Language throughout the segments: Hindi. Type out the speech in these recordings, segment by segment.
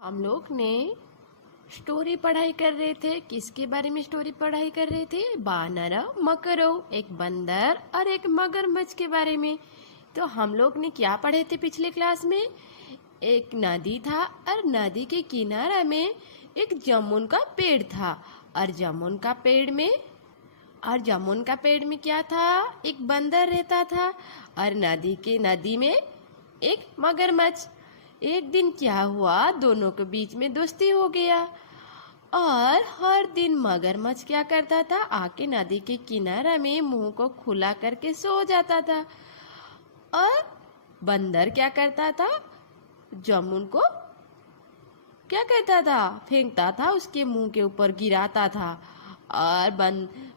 हम लोग ने स्टोरी पढ़ाई कर रहे थे। किसके बारे में स्टोरी पढ़ाई कर रहे थे? बानर मकरो, एक बंदर और एक मगरमच्छ के बारे में। तो हम लोग ने क्या पढ़े थे पिछले क्लास में? एक नदी था और नदी के किनारे में एक जामुन का पेड़ था और जामुन का पेड़ में क्या था? एक बंदर रहता था और नदी में एक मगरमच्छ। एक दिन क्या हुआ, दोनों के बीच में दोस्ती हो गया और हर दिन मगरमच्छ क्या करता था, आके नदी के किनारे में मुंह को खुला करके सो जाता था और बंदर क्या करता था, जामुन को क्या करता था, फेंकता था, उसके मुंह के ऊपर गिराता था और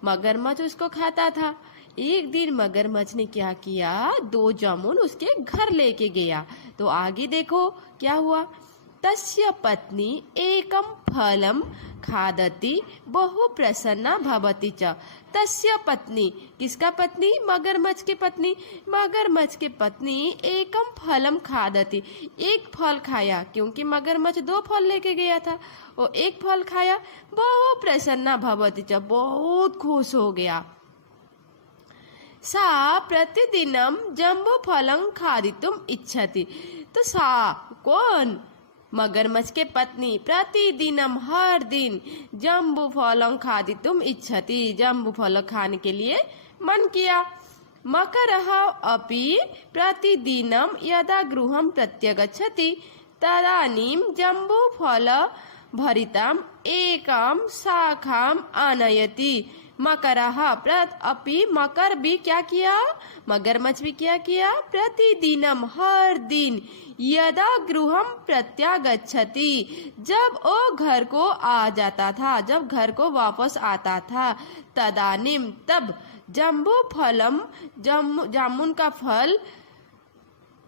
मगरमच्छ उसको खाता था। एक दिन मगरमच्छ ने क्या किया, 2 जामुन उसके घर लेके गया। तो आगे देखो क्या हुआ। तस्य पत्नी एकम फलम खादति बहु प्रसन्ना भवति च। तस्य पत्नी, किसका पत्नी? मगरमच्छ के पत्नी। मगरमच्छ के पत्नी एकम फलम खादति, एक फल खाया, क्योंकि मगरमच्छ 2 फल लेके गया था। वो एक फल खाया, बहु प्रसन्ना भवति च, बहुत खुश हो गया। सा प्रतिदिनम जम्बूफलं खादितुम इच्छति। तो सा कौन? मगरमच्छ के पत्नी प्रतिदिनम, हर दिन, जम्बूफलं खादितुम इच्छति, जम्बूफल खाने के लिए मन किया। मकरः अपि प्रतिदिनम यदा गृहं प्रत्यगच्छति तदानीं जम्बूफल भरिताम एकम शाखाम आनयति। मकरः अपि, मकर भी क्या किया, मगरमच्छ भी क्या किया, प्रतिदिनम, हर दिन, यदा गृहम प्रत्यागच्छति, जब वो घर को आ जाता था, जब घर को वापस आता था, तदानीम, तब, जम्बूफलम, जामुन का फल,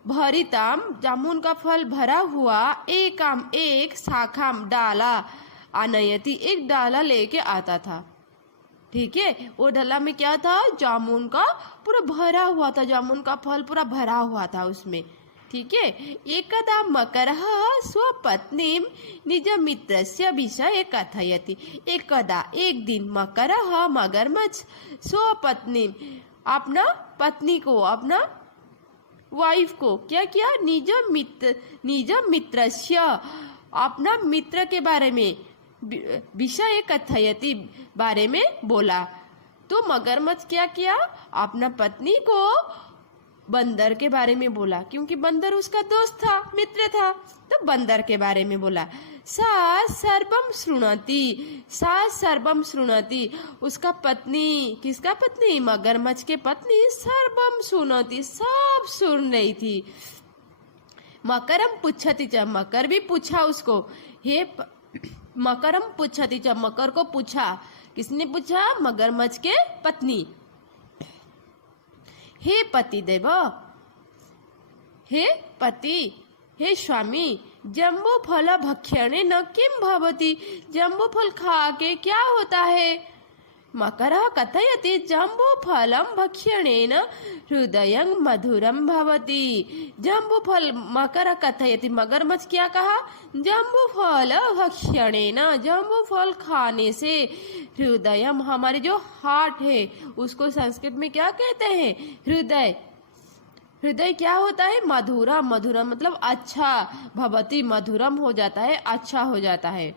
भरिताम, जामुन का फल भरा हुआ, एकाम, एक, शाखाम, डाला, आनयति, एक डाला लेके आता था। ठीक है, वो डाला में क्या था, जामुन का पूरा भरा हुआ था, जामुन का फल पूरा भरा हुआ था उसमें। ठीक है। एकदा मकरः स्वपत्नीं निज मित्रस्य विषये कथयति। एकदा, एक दिन, मकरः, मगरमच्छ, स्वपत्नीं, अपना पत्नी को, अपना वाइफ को क्या किया, निज मित्रस्य, अपना मित्र के बारे में, विषय कथयति, बारे में बोला। तो मगरमच्छ क्या किया, अपना पत्नी को बंदर के बारे में बोला, क्योंकि बंदर उसका दोस्त था, मित्र था, तो बंदर के बारे में बोला। सा सर्वम शृणोति, उसका पत्नी, किसका पत्नी? मगरमच्छ के पत्नी, सर्वम शृणोति, सब सुन रही थी। मकरम पुच्छति च, मकर भी पूछा उसको, मकरम पुच्छति च, मकर को पूछा। किसने पूछा? मगरमच्छ के पत्नी। हे पति देव, हे पति, हे स्वामी, जम्बू फल भक्षणे न किम भवति, जम्बू फल खा के क्या होता है? मकरः कथयति जम्बूफलं भक्षणेन हृदयं मधुरं भवति। जम्बूफल, मकर कथयति, मगरमच्छ क्या कहा? जम्बूफल भक्षणेन, जम्बूफल खाने से, हृदयम, हमारे जो हार्ट है उसको संस्कृत में क्या कहते हैं? हृदय। हृदय क्या होता है? मधुरम, मधुरम मतलब अच्छा, भवति, मधुरम हो जाता है, अच्छा हो जाता है।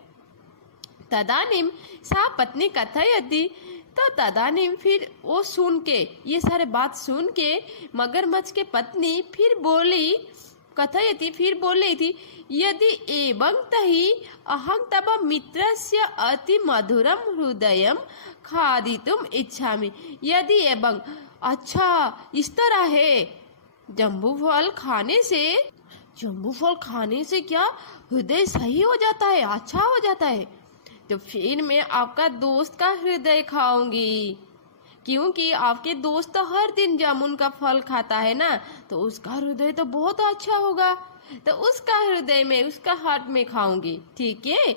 तदानीम सा पत्नी कथयति, तो तदानीम, फिर वो सुन के, ये सारे बात सुन के मगरमच्छ के पत्नी फिर बोली, कथयति, फिर बोल रही थी, यदि एवं तहि अहं तव मित्रस्य अति मधुरम हृदयम खादितुम इच्छामि। यदि एवं, अच्छा, इस तरह है, जम्बूफल खाने से क्या हृदय सही हो जाता है, अच्छा हो जाता है? तो फिर मैं आपका दोस्त का हृदय खाऊंगी, क्योंकि आपके दोस्त तो हर दिन जामुन का फल खाता है ना, तो उसका हृदय तो बहुत अच्छा होगा, तो उसका हृदय में, उसका हार्ट में खाऊंगी। ठीक है।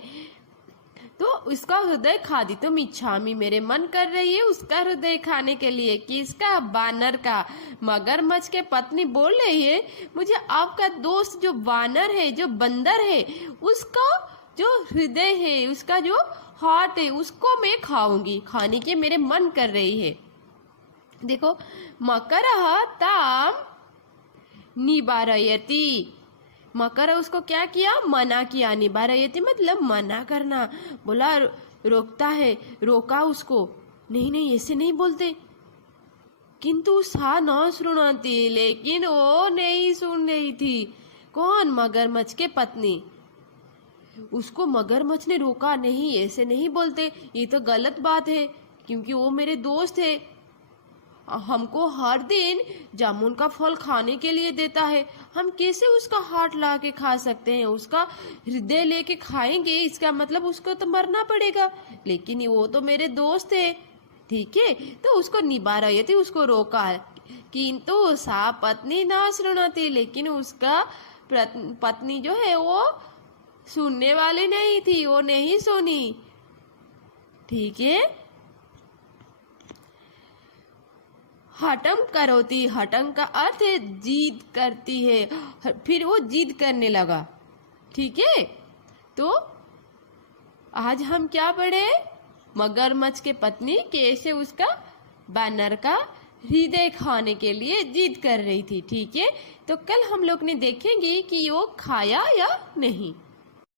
तो उसका हृदय खादी तो इच्छामी, मेरे मन कर रही है उसका हृदय खाने के लिए। किसका? वानर का। मगरमच्छ के पत्नी बोल रही है मुझे आपका दोस्त जो वानर है, जो बंदर है, उसका जो हृदय है, उसका जो हार्ट है, उसको मैं खाऊंगी, खाने के मेरे मन कर रही है। देखो, मकरः ताम निवारयति, मकर उसको क्या किया? मना किया। निवारयति मतलब मना करना, बोला रोकता है, रोका उसको, नहीं नहीं ऐसे नहीं बोलते। किंतु सा न शृणोति, लेकिन वो नहीं सुन रही थी। कौन? मगरमच्छ के पत्नी। उसको मगरमच्छ ने रोका, नहीं ऐसे नहीं बोलते, ये तो गलत बात है, क्योंकि वो मेरे दोस्त है, हमको हर दिन जामुन का फल खाने के लिए देता है, हम कैसे उसका हार्ट ला के खा सकते हैं? उसका हृदय लेके खाएंगे, इसका मतलब उसको तो मरना पड़ेगा, लेकिन वो तो मेरे दोस्त है। ठीक है, तो उसको निवारयति, उसको रोका। किंतु सा पत्नी ना शृणोति, लेकिन उसका पत्नी जो है वो सुनने वाली नहीं थी, वो नहीं सुनी। ठीक है, हठम करोती, हठम का अर्थ है जिद करती है, फिर वो जिद करने लगा। ठीक है, तो आज हम क्या पढ़े? मगरमच्छ के पत्नी कैसे उसका वानर का हृदय खाने के लिए जिद कर रही थी। ठीक है, तो कल हम लोग ने देखेंगे कि वो खाया या नहीं।